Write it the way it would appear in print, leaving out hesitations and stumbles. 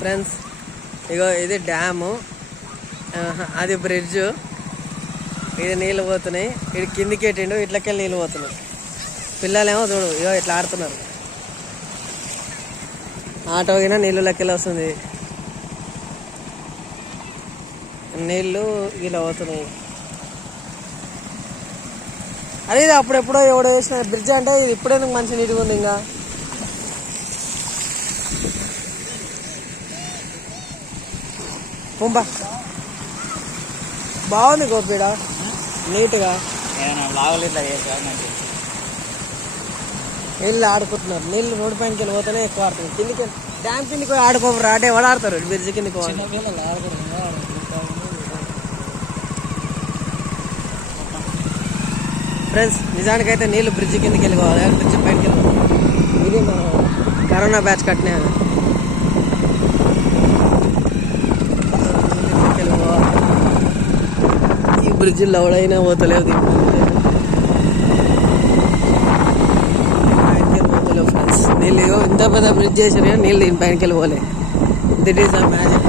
Friends ఇగో ఇది dam, అది bridge. ఇది నీళ్ళు పోతున్నాయి. ఇది కిందికి ఎట్టిండు, ఇట్లకెళ్ళి నీళ్ళు పోతున్నాయి. పిల్లలేమో చూడు ఇగో ఇట్లా ఆడుతున్నారు. ఆటో అయినా నీళ్ళు లెక్కలు వస్తుంది. నీళ్ళు ఇలా పోతున్నాయి. అదే ఇది అప్పుడెప్పుడో ఎవడో వేసిన బ్రిడ్జ్ అంటే ఇది ఇప్పుడేందుకు మంచి నీట్గా ఉంది. ఇంకా పంపా బాగుంది గోపీడ నీట్గా. నీళ్ళు ఆడుకుంటున్నారు. నీళ్ళు రోడ్డు పైనకి వెళ్ళిపోతేనే ఎక్కువ ఆడుతున్నారు. కిందికి డ్యామ్ కిందికి పోయి ఆడుకోరు. అంటే ఎవరు ఆడతారు బ్రిడ్జ్ కిందికి? ఫ్రెండ్స్ నిజానికైతే నీళ్ళు బ్రిడ్జ్ కిందకి వెళ్ళిపోవాలి, బ్రిడ్జ్ పైనకి వెళ్ళిపోవాలి. ఇది మన కరోనా బ్యాచ్ కట్టినా ఈ బ్రిడ్జిలో ఎవడైనా పోతలేవు. ఫ్రెండ్స్ నీళ్ళు ఇంత పెద్ద బ్రిడ్జ్ చేసారు, నీళ్ళు దీని పైనకి వెళ్ళిపోలే. దిట్ ఈస్ ద మ్యాజిక్.